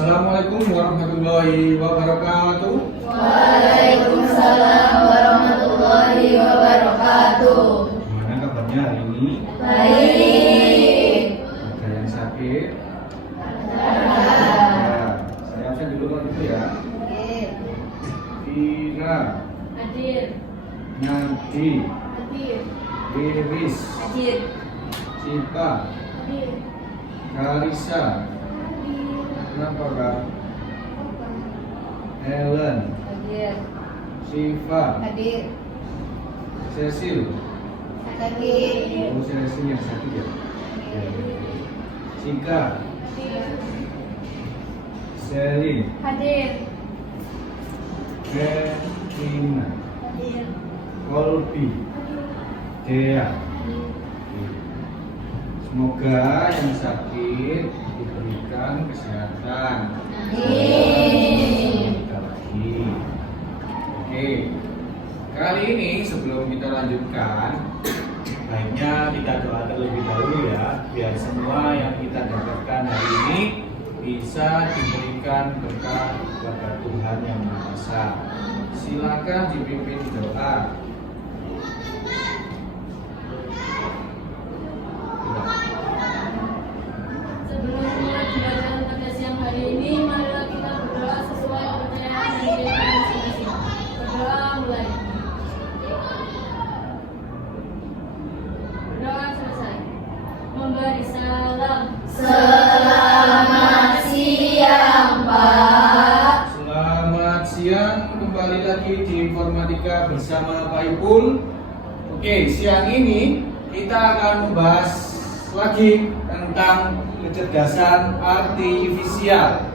Assalamualaikum warahmatullahi wabarakatuh. Waalaikumsalam warahmatullahi wabarakatuh. Gimana kabarnya hari ini? Baik. Ada yang sakit? Ada. Ya, saya absen dulu kalau gitu ya. Ira, Hadir. Nadi, Hadir. Iris, Hadir. Cinta, Hadir. Karisa, kenapa kak? Helen, Hadir. Siva, Hadir. Cecil. Hadir. Oh, Cecil yang sakit ya? Cika, Selin, Hadir. Regina, Hadir. Kolbi, Dea. Semoga yang sakit diberikan kesehatan. Amin. Kita lagi. Oke. Kali ini sebelum kita lanjutkan, baiknya kita doa terlebih dahulu ya, biar semua yang kita dapatkan hari ini bisa diberikan berkah kepada Tuhan yang Maha Esa. Silakan dipimpin doa. Sebelum mulai pembacaan pada siang hari ini, marilah kita berdoa sesuai kepercayaan dan keyakinan masing-masing. Berdoa mulai. Berdoa selesai. Memberi salam. Selamat siang, Pak. Selamat siang, kembali lagi di Informatika bersama Pak Ipul. Oke, siang ini kita akan membahas lagi tentang kecerdasan artifisial.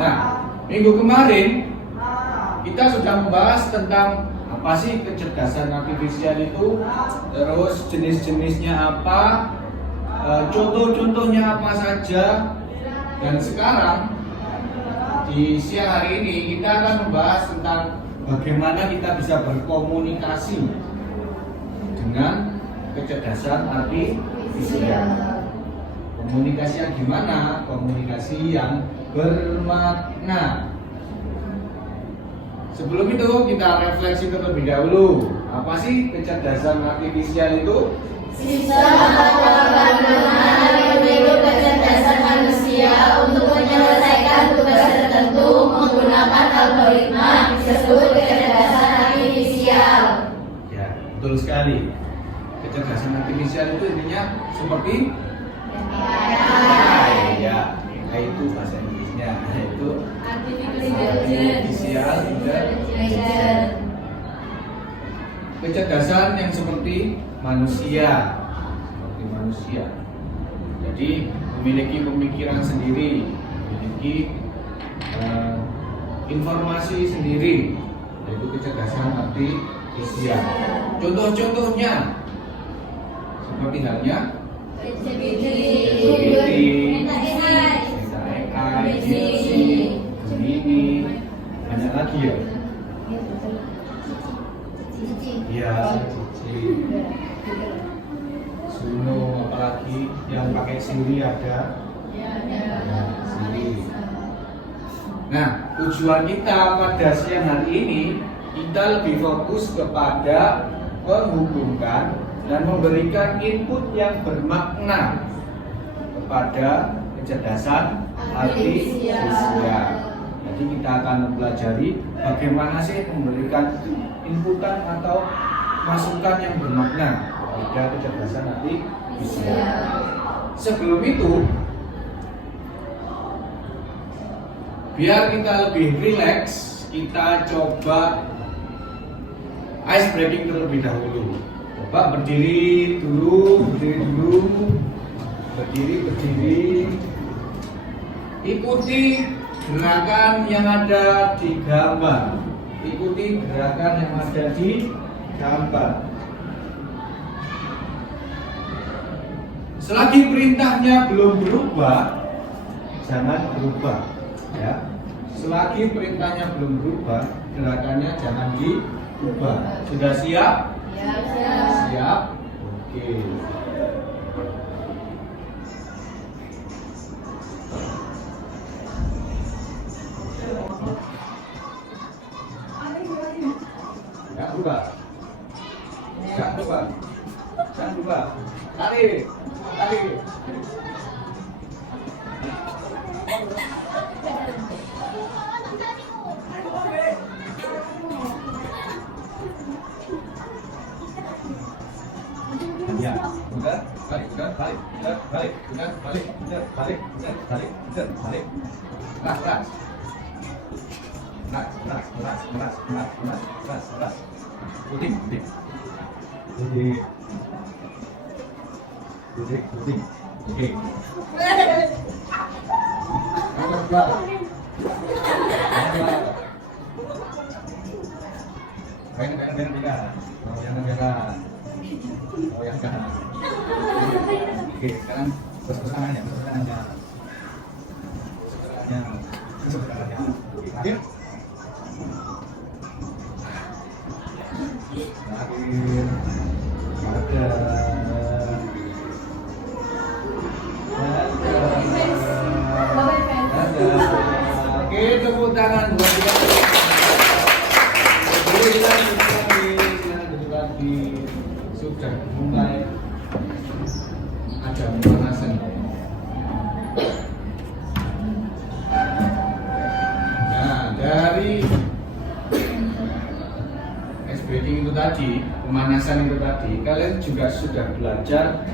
Nah, minggu kemarin kita sudah membahas tentang apa sih kecerdasan artifisial itu, terus jenis-jenisnya apa, contoh-contohnya apa saja, dan sekarang di siang hari ini kita akan membahas tentang bagaimana kita bisa berkomunikasi dengan kecerdasan artifisial. Komunikasi yang gimana? Komunikasi yang bermakna. Sebelum itu kita refleksi terlebih dahulu. Apa sih kecerdasan artifisial itu? Sistem atau pandangan yang meniru kecerdasan manusia untuk menyelesaikan tugas tertentu menggunakan algoritma disebut kecerdasan artifisial. Ya, betul sekali. Kecerdasan artifisial itu intinya seperti AI, ya, AI itu bahasa Inggrisnya, yaitu artificial intelligence. Kecerdasan yang seperti manusia, jadi memiliki pemikiran sendiri, memiliki informasi sendiri, yaitu kecerdasan artifisial. Contoh-contohnya seperti halnya GPT, AI, Gemini, banyak lagi ya. Ya, Suno, apalagi yang pakai Siri ada. Siri. Nah, tujuan kita pada siang hari ini kita lebih fokus kepada menghubungkan dan memberikan input yang bermakna kepada kecerdasan artifisial. Jadi kita akan mempelajari bagaimana sih memberikan inputan atau masukan yang bermakna kepada kecerdasan artifisial. Sebelum itu, biar kita lebih rileks, kita coba ice breaking terlebih dahulu. Coba berdiri dulu. Berdiri. Ikuti gerakan yang ada di gambar. Selagi perintahnya belum berubah, jangan berubah, ya. Selagi perintahnya belum berubah, gerakannya jangan diubah. Sudah siap? Siap. Oke. Jangan lupa. Tarik. Tarik. Ya, udah, balik, udah, balik, udah, balik, udah, balik, udah, balik, udah, balik, udah, balik. Keras, keras. Keras, keras, keras, keras, keras, keras, keras, keras. Puting, puting. Puting. Puting, puting. Oke. Keras, keras. Oh yang kanan. Oke, sekarang terus ke kanannya, terus ke kanannya. Terus ke kanannya. Terakhir. Terakhir. Oke, tepuk tangan buat kita. Sudah mulai ada pemanasan. Nah, dari SBD itu tadi, pemanasan itu tadi, kalian juga sudah belajar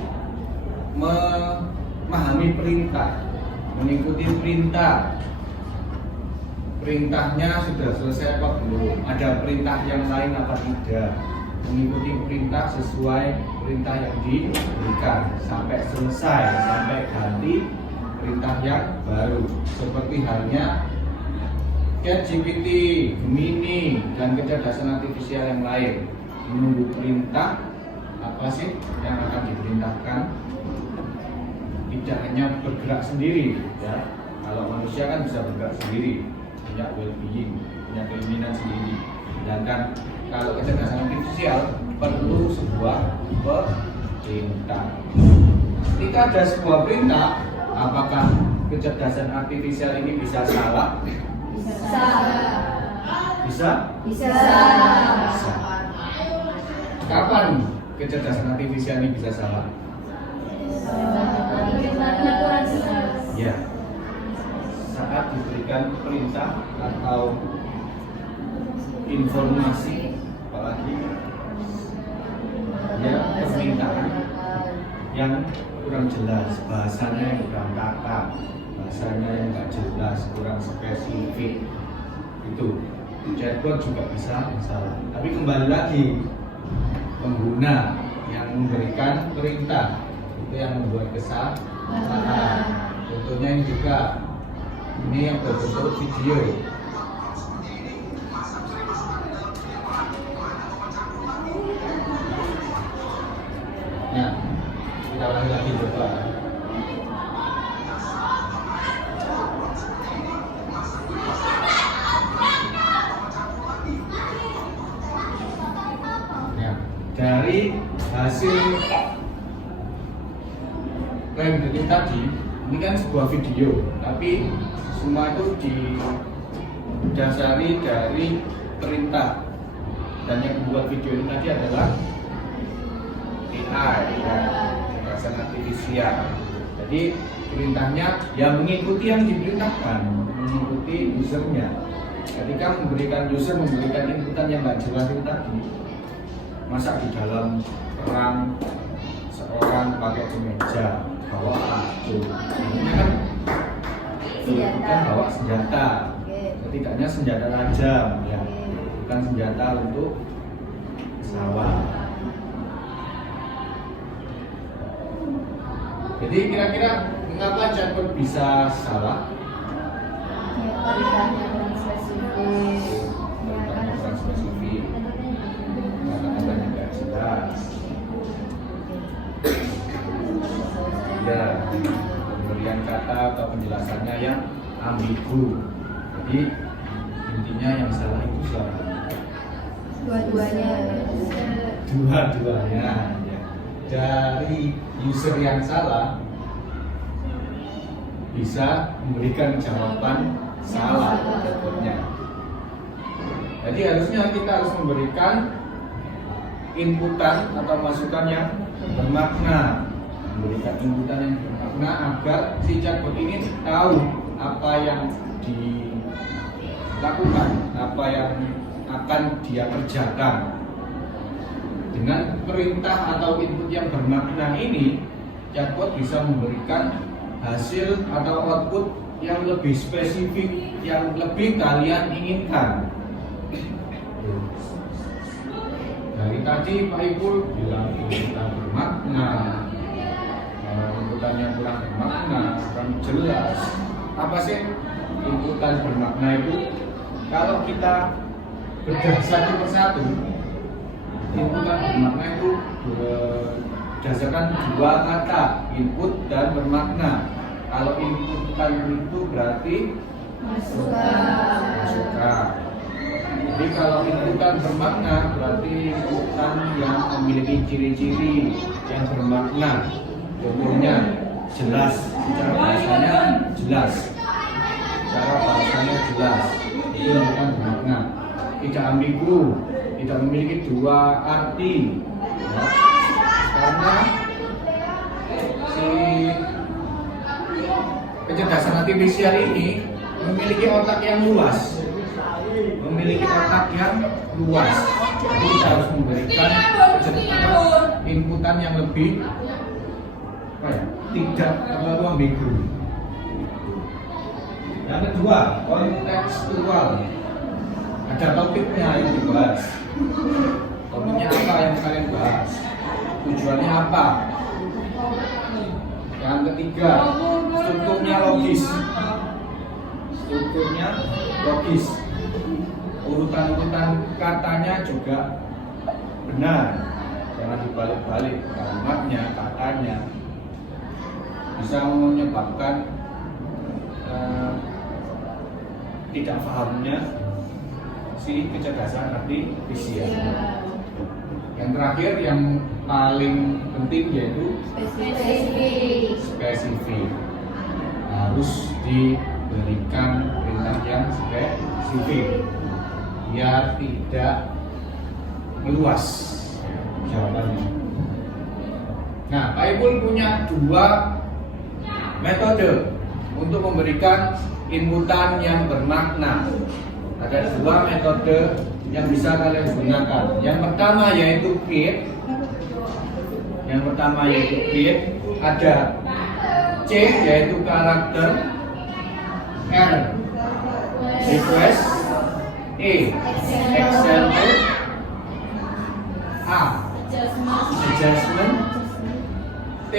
memahami perintah, mengikuti perintah. Perintahnya sudah selesai apa belum? Ada perintah yang lain apa tidak? Mengikuti perintah sesuai perintah yang diberikan sampai selesai, sampai ganti perintah yang baru. Seperti halnya ChatGPT, Gemini, dan kecerdasan artifisial yang lain. Menunggu perintah apa sih yang akan diperintahkan? Tidak hanya bergerak sendiri, ya. Kalau manusia kan bisa bergerak sendiri, punya well-being, punya keinginan sendiri. Sedangkan kalau kecerdasan artifisial perlu sebuah perintah. Ketika ada sebuah perintah, apakah kecerdasan artifisial ini bisa salah? Bisa. Bisa? Bisa. Bisa. Kapan kecerdasan artifisial ini bisa salah? Perintahnya kurang jelas. Ya. Saat diberikan perintah atau informasi, apalagi ya permintaan yang kurang jelas, bahasanya yang kurang kata, bahasanya yang nggak jelas, kurang spesifik, itu chatbot juga bisa salah. Tapi kembali lagi, pengguna yang memberikan perintah itu yang membuat kesalahan. Contohnya ini juga, ini yang berbentuk video. Nah, kita ulangi lagi coba. Ya, dari hasil rendering tadi, ini kan sebuah video, tapi semua itu didasari dari perintah, dan yang membuat video ini tadi adalah AI, ya, kecerdasan artifisial. Jadi perintahnya ya mengikuti yang diperintahkan, mengikuti usernya. Ketika user memberikan inputan yang nggak jelas itu tadi, masa di dalam perang seorang pakai kemeja bawa pacu, ini kan bukan bawa senjata, setidaknya senjata tajam, ya, bukan senjata untuk pesawat. Jadi kira-kira mengapa chatbot bisa salah? Perintahnya kurang spesifik. Perintahnya kurang spesifik, kata-katanya nggak jelas. Ya, pemberian kata atau penjelasannya yang ambigu. Jadi intinya yang salah itu siapa? Dua-duanya. Dua-duanya. Ya. Dari user yang salah bisa memberikan jawaban salah chatbotnya. Jadi harusnya kita harus memberikan inputan atau masukan yang bermakna, memberikan inputan yang bermakna agar si chatbot ini tahu apa yang dilakukan, apa yang akan dia kerjakan. Dengan perintah atau input yang bermakna ini, chatbot bisa memberikan hasil atau output yang lebih spesifik, yang lebih kalian inginkan. Dari tadi Pak Ipul bilang inputan bermakna, inputannya kurang bermakna, kurang jelas. Apa sih inputan bermakna itu? Kalau kita bedah satu persatu, inputan bermakna itu berdasarkan dua kata, input dan bermakna. Kalau inputan itu berarti masukan. Jadi kalau inputan bermakna berarti inputan yang memiliki ciri-ciri yang bermakna. Contohnya jelas, cara bahasanya jelas, cara bahasanya jelas. Itu inputan bermakna. Tidak ambigu, tidak memiliki dua arti, ya. Karena si kecerdasan artifisial ini memiliki otak yang luas, jadi kita harus memberikan inputan yang lebih tidak terlalu ambigu. Yang kedua, kontekstual. Ada topiknya yang dibahas. Topiknya apa yang kalian bahas? Tujuannya apa? Yang ketiga, strukturnya logis. Urutan-urutan katanya juga benar. Jangan dibalik-balik kalimatnya, katanya. Bisa menyebabkan tidak pahamnya si kecerdasan artifisial. Yang terakhir, yang paling penting yaitu spesifik. Harus diberikan perintah yang spesifik biar tidak meluas jawabannya. Nah, Pak Ipul punya dua metode untuk memberikan inputan yang bermakna. Ada dua metode yang bisa kalian gunakan. Yang pertama yaitu KIT. Ada C yaitu karakter, R request, E example, A adjustment, T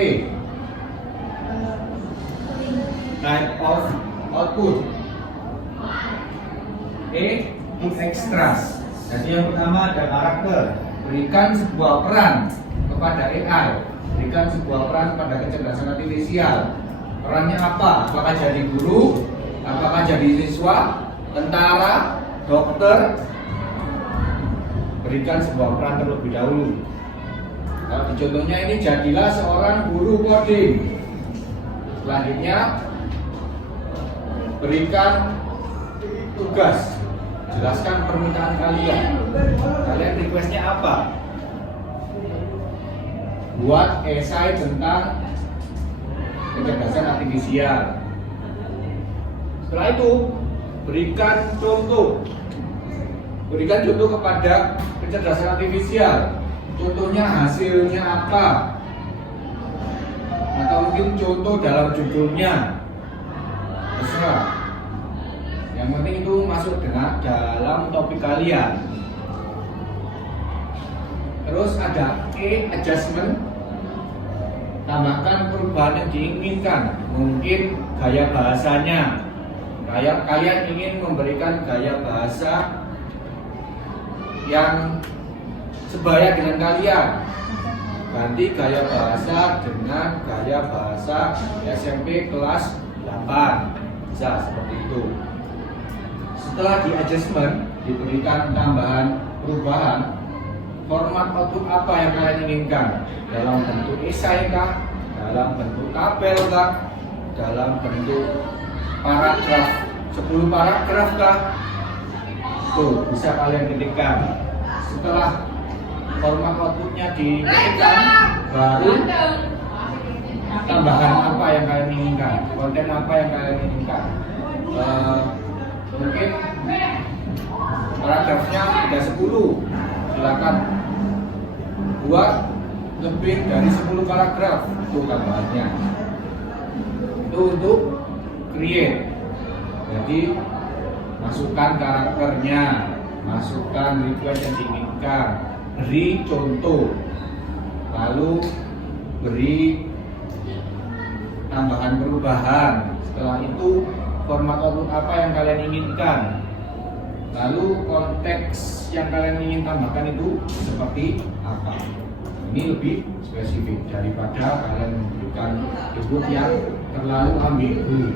type of output, E extras. Jadi yang pertama ada karakter, berikan sebuah peran kepada AI, berikan sebuah peran pada kecerdasan artifisial. Perannya apa? Apakah jadi guru? Apakah jadi siswa? Tentara? Dokter? Berikan sebuah peran terlebih dahulu. Kalau di contohnya ini, jadilah seorang guru coding. Selanjutnya berikan tugas, jelaskan permintaan kalian. Kalian requestnya apa? Buat esai tentang kecerdasan artifisial. Setelah itu berikan contoh kepada kecerdasan artifisial. Contohnya hasilnya apa? Atau mungkin contoh dalam judulnya. Terserah. Yang penting itu masuk dalam topik kalian. Terus ada E adjustment. Tambahkan perubahan yang diinginkan. Mungkin gaya bahasanya. Kayak kalian ingin memberikan gaya bahasa yang sebaya dengan kalian. Ganti gaya bahasa dengan gaya bahasa SMP kelas 8. Bisa seperti itu. Setelah di adjustment, diberikan tambahan perubahan. Format output apa yang kalian inginkan? Dalam bentuk esai kah? Dalam bentuk tabel kah? Dalam bentuk paragraf, 10 paragraf kah? Tuh, bisa kalian ketikkan. Setelah format outputnya diketikkan, baru tambahan apa yang kalian inginkan, konten apa yang kalian inginkan. Mungkin paragrafnya ada 10, silakan buat lebih dari 10 paragraf itu tambahannya. Itu untuk create. Jadi masukkan karakternya, masukkan request yang diinginkan, beri contoh, lalu beri tambahan perubahan. Setelah itu format output apa yang kalian inginkan, lalu konteks yang kalian ingin tambahkan itu seperti apa. Ini lebih spesifik daripada kalian memberikan input yang terlalu ambigu.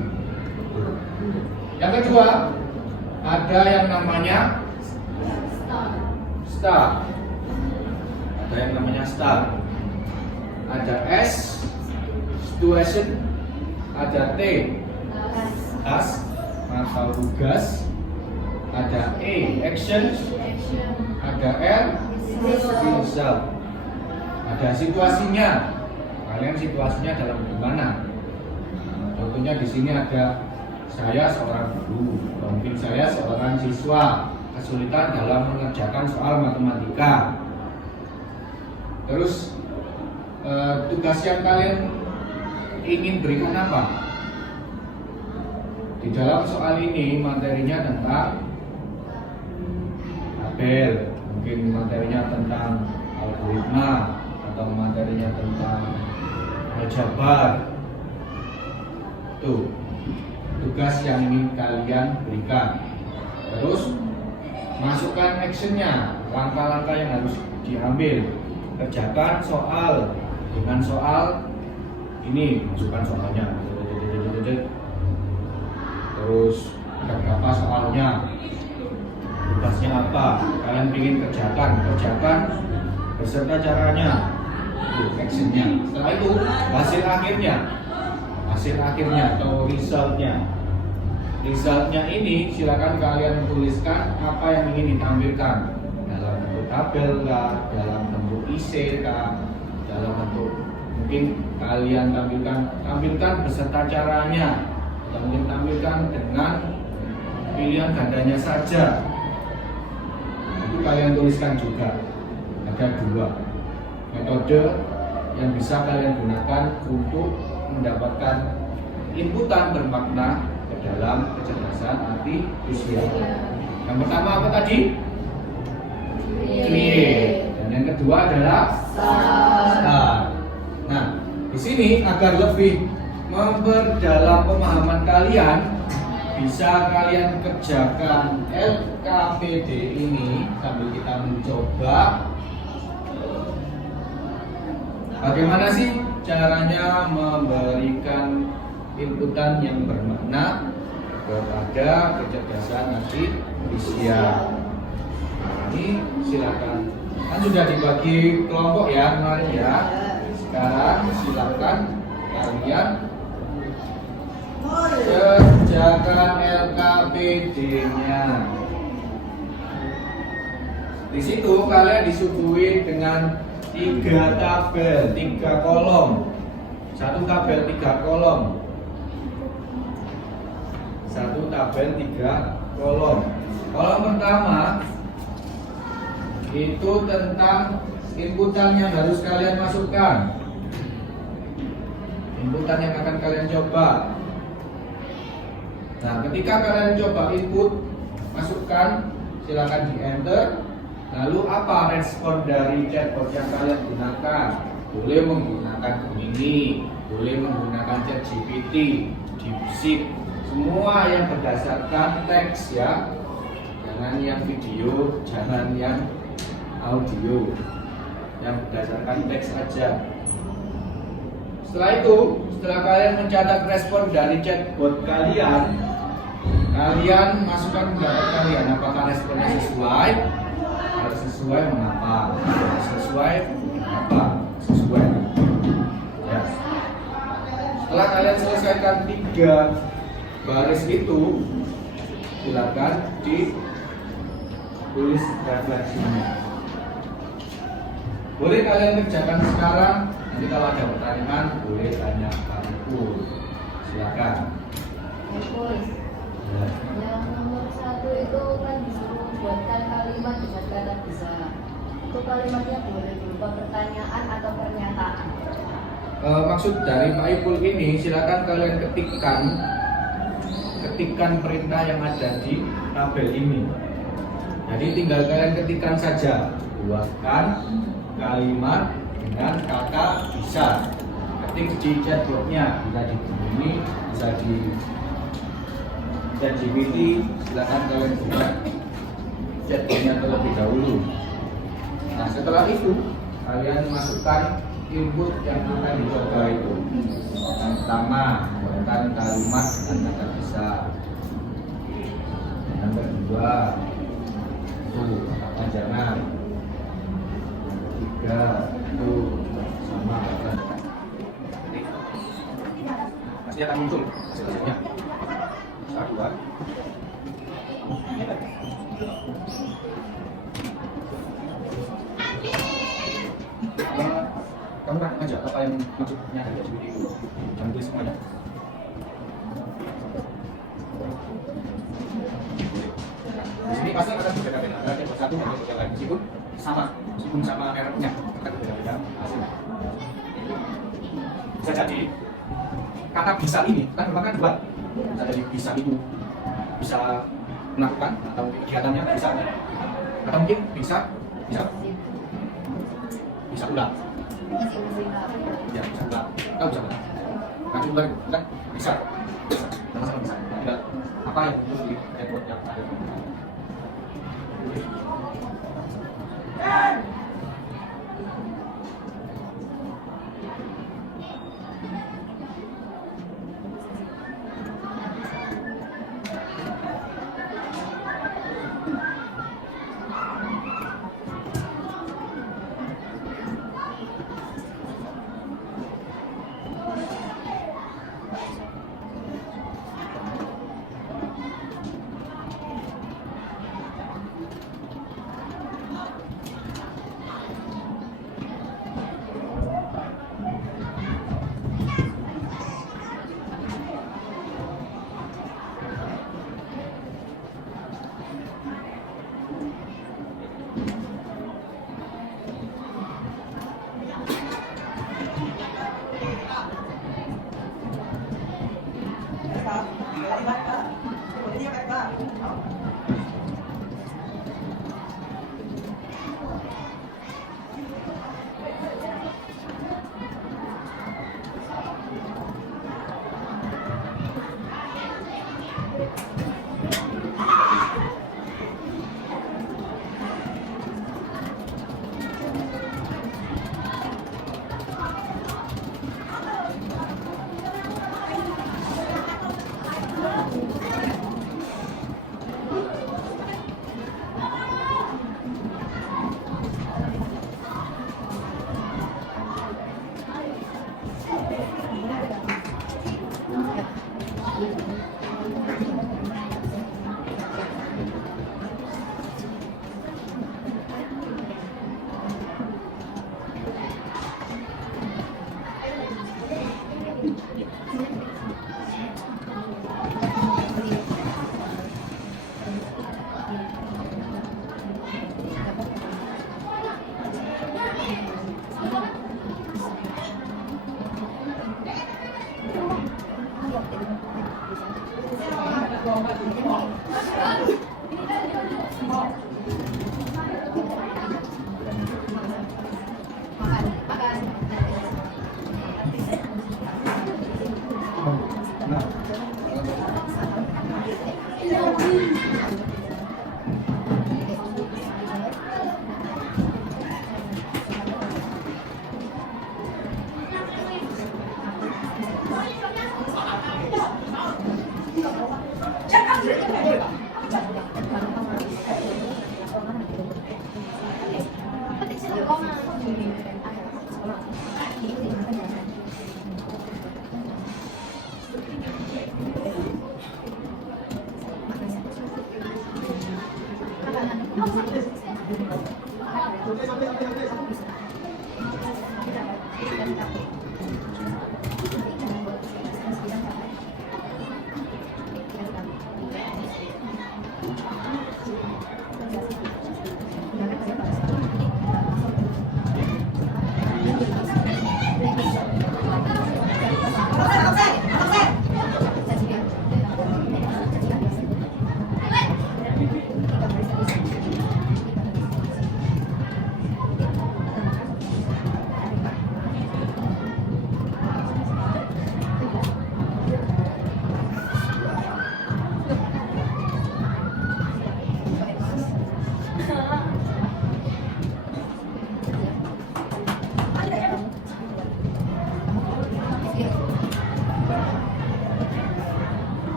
Yang kedua, ada yang namanya start. Ada yang namanya start. Ada S, situation, ada T, task atau tugas, ada E, action, ada R, result. Ada situasinya. Kalian situasinya dalam gimana? Contohnya di sini ada saya seorang guru, mungkin saya seorang siswa kesulitan dalam mengerjakan soal matematika. Terus tugas yang kalian ingin berikan apa? Di dalam soal ini materinya tentang tabel, mungkin materinya tentang algoritma, atau materinya tentang aljabar. Tuh tugas yang ingin kalian berikan. Terus masukkan actionnya, langkah-langkah yang harus diambil. Kerjakan soal dengan soal ini, masukkan soalnya. Terus ada berapa soalnya, tugasnya apa, kalian ingin kerjakan beserta caranya, actionnya. Setelah itu hasil akhirnya atau resultnya ini silakan kalian tuliskan apa yang ingin ditampilkan dalam bentuk tabel kah, dalam bentuk IC kah, dalam bentuk mungkin kalian tampilkan beserta caranya, atau mungkin tampilkan dengan pilihan gandanya saja. Itu kalian tuliskan juga. Ada 2 metode yang bisa kalian gunakan untuk mendapatkan inputan bermakna ke dalam kecerdasan artifisial. Yang pertama apa tadi? Create. Dan yang kedua adalah start. Nah, di sini agar lebih memperdalam pemahaman kalian, bisa kalian kerjakan LKPD ini sambil kita mencoba. Bagaimana sih caranya memberikan inputan yang bermakna kepada kecerdasan artifisial? Ini silakan. Kan sudah dibagi kelompok ya kemarin ya. Sekarang silakan kalian kerjakan LKPD-nya. Di situ kalian disuguhi dengan 3 tabel, 3 kolom. 1 tabel 3 kolom. 1 tabel 3 kolom. Kolom pertama itu tentang inputan yang harus kalian masukkan. Inputan yang akan kalian coba. Nah, ketika kalian coba input, masukkan, silakan di enter. Lalu apa respon dari chatbot yang kalian gunakan? Boleh menggunakan Gemini, boleh menggunakan ChatGPT, DeepSeek, semua yang berdasarkan teks ya. Jangan yang video, jangan yang audio, yang berdasarkan teks saja. Setelah itu, setelah kalian mencatat respon dari chatbot kalian, kalian masukkan pendapat kalian. Apakah responnya sesuai? Kalau sesuai, mengapa? Kalau sesuai, apa? Sesuai. Ya. Setelah kalian selesaikan 3 baris itu, silakan ditulis refleksinya. Boleh kalian kerjakan sekarang, nanti kalau ada pertanyaan boleh tanya Pak Ipul. Silakan. Terus, Ya. yang nomor 1 itu kan disuruh buatkan kalimat dengan kata bisa. Itu kalimatnya boleh berupa pertanyaan atau pernyataan. Maksud dari Pak Ipul ini, silakan kalian ketikkan perintah yang ada di tabel ini. Jadi tinggal kalian ketikkan saja, buatkan kalimat dengan kata bisa. Ketik di chatbotnya, bisa di ini, bisa di ChatGPT. Silakan kalian buka chatbotnya terlebih dahulu. Nah, setelah itu kalian masukkan input yang akan dicoba itu. Yang pertama, buatkan kalimat dengan kata bisa. Yang kedua, itu kata panjangan. Yang ketiga, itu sama kata. Pasti akan muncul hasilnya. Satu, dua. Kamu kan aja apa yang maksudnya ada di itu, jangan tulis semuanya. Di sini pasti akan berbeda-beda. Ada yang satu dan yang lain meskipun sama mereknya akan berbeda-beda hasilnya. Bisa jadi kata bisa ini kan merupakan dua. Bisa jadi bisa itu bisa melakukan atau kegiatannya bisa, atau mungkin bisa ulang. Ya, bisa ulang. Tahu bisa ulang. Nah, coba kan bisa. Sama-sama bisa. Tinggal apa yang harus di report yang ada.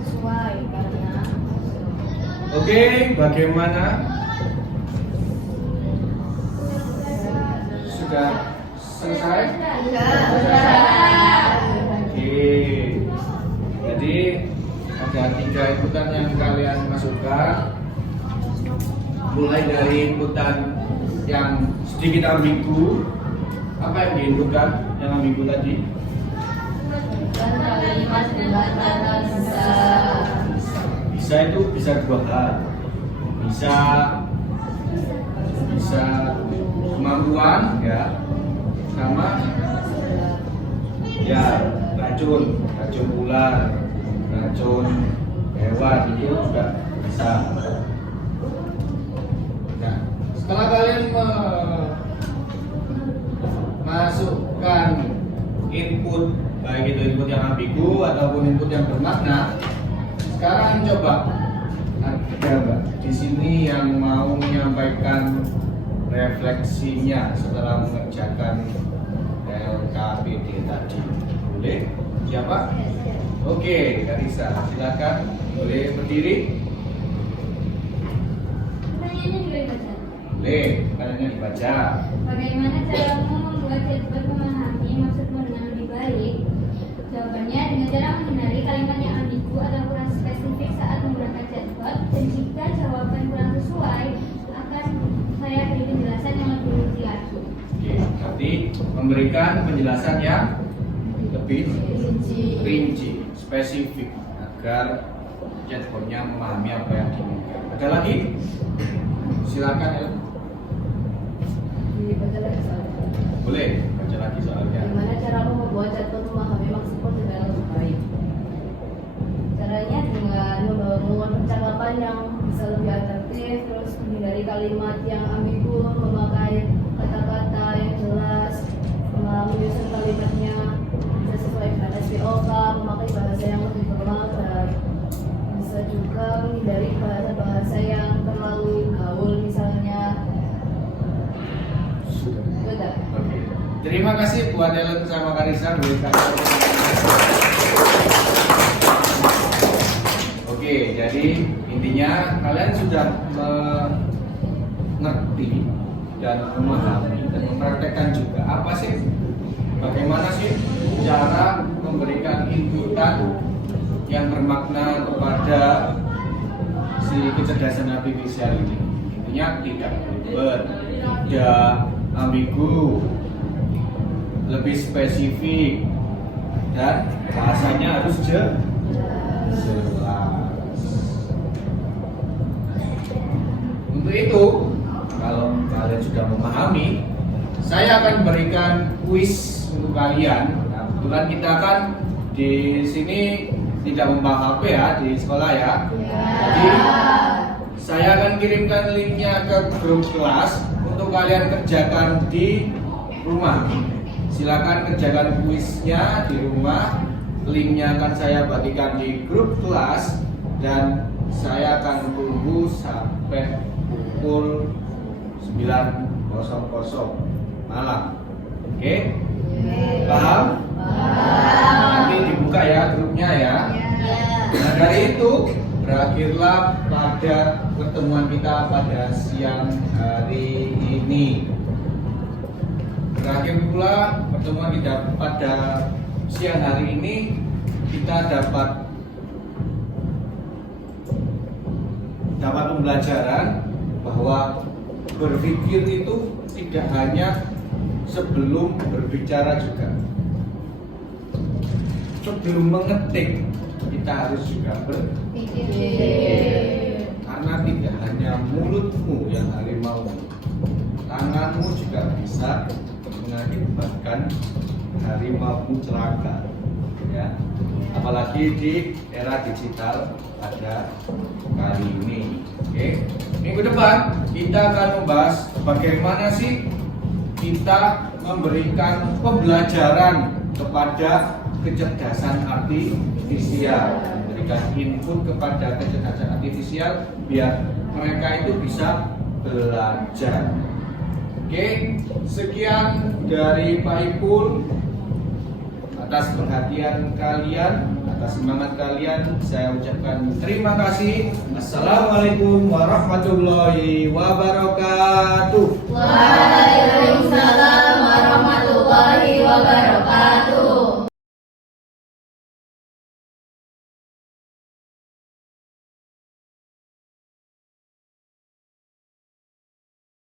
Sesuai karena Oke, bagaimana? Sudah selesai? Oke. Jadi ada 3 inputan yang kalian masukkan. Mulai dari inputan yang sedikit ambigu. Apa yang diinputkan yang ambigu tadi? kalimat dengan kata bisa. Bisa itu bisa 2 hal. Bisa kemampuan ya, sama ya racun ular, racun hewan itu juga bisa. Nah, setelah kalian masukkan input, baik itu input yang ambigu ataupun input yang bermakna, sekarang coba ada Mbak di sini yang mau menyampaikan refleksinya setelah mengerjakan LKPD tadi. Boleh? Siapa? Oke, Karisa, silakan. Boleh berdiri? Pertanyaannya juga dibaca. Boleh, pertanyaannya dibaca. Bagaimana caramu membuat jadwal memahami maksudmu dengan lebih baik? Jawabannya dengan cara menghindari kalimat yang ambigu atau kurang spesifik saat menggunakan jadwal. Dan jika jawaban kurang sesuai, akan saya beri penjelasan yang lebih rinci lagi. Oke, berarti memberikan penjelasan yang lebih rinci, spesifik agar chatbotnya memahami apa yang diinginkan. Ada lagi? Silakan El. Dibaca lagi soalnya. Boleh baca lagi soalnya. Gimana cara membuat chatbot memahami maksudmu dengan lebih baik? Caranya dengan membangun percakapan yang bisa lebih atraktif, terus menghindari kalimat yang ambigu, memakai kata-kata yang jelas, menyusun kalimatnya bisa sesuai dengan SPOK, memakai bahasa yang lebih formal, dan bisa juga menghindari bahasa-bahasa yang terlalu gaul, misalnya. Sudah. Oke. Terima kasih buat Ellen sama Karisa. Oke, jadi intinya kalian sudah mengerti dan memahami dan mempraktekkan juga apa sih, bagaimana sih cara memberikan inputan yang bermakna kepada si kecerdasan artifisial ini. Intinya tidak ribet, tidak ambigu, lebih spesifik, dan bahasanya harus jelas. Untuk itu, kalau kalian sudah memahami, saya akan berikan kuis untuk kalian. Nah, kebetulan kita kan di sini tidak membawa HP ya di sekolah ya. Jadi saya akan kirimkan linknya ke grup kelas untuk kalian kerjakan di rumah. Silakan kerjakan kuisnya di rumah. Linknya akan saya bagikan di grup kelas dan saya akan tunggu sampai pukul 9.00 malam. Oke? Paham? Nanti dibuka ya grupnya ya. Nah, dari itu berakhirlah pada pertemuan kita pada siang hari ini. Berakhir pula pertemuan kita pada siang hari ini, kita dapat pembelajaran bahwa berpikir itu tidak hanya sebelum berbicara juga. Sebelum mengetik kita harus juga berpikir. Karena tidak hanya mulutmu yang harimau, tanganmu juga bisa mengakibatkan harimau celaka. ya. Apalagi di era digital pada kali ini. Oke. Minggu depan kita akan membahas bagaimana sih kita memberikan pembelajaran kepada kecerdasan artifisial, memberikan input kepada kecerdasan artifisial biar mereka itu bisa belajar. Oke, sekian dari Pak Ipul. Atas perhatian kalian, atas semangat kalian, saya ucapkan terima kasih. Assalamualaikum warahmatullahi wabarakatuh. Waalaikumsalam.